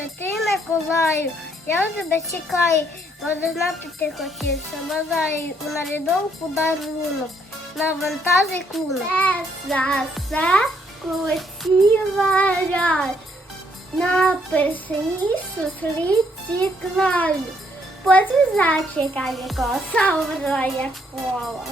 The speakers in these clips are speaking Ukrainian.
Святий Миколаю, я тебе чекаю, бо знати ти хотівся. Бажаю у нарядовку дарунок, на вантажі клунок. За все красива ряд, на писані суслиці краю. Потім зачекає коса вроє коло.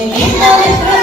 Amen.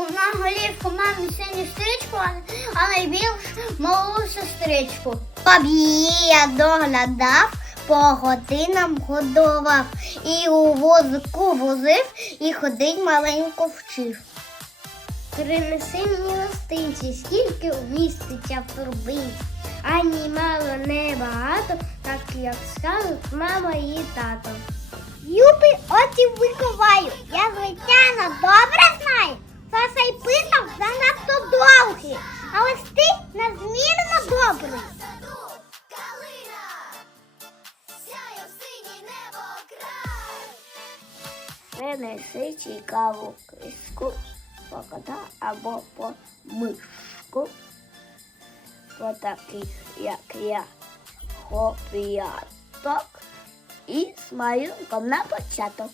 На голівку мамі синю стрічку, а- найбільш малу сестричку. Поб'є доглядав, по годинам годував, і у возику возив, і ходить маленько вчив. Принеси мені гостинці, скільки вміститься в турбинці. Ані мало, не багато, так як скажуть мама і тато. Любий отів Миколаю, я звичайно добре знаю, цей писав занадто довгий, а ось ти незмірно добрий. Принеси цікаву киску, по кота або по мишку, по таких, як я, хлоп'яток і з малюнком на початок.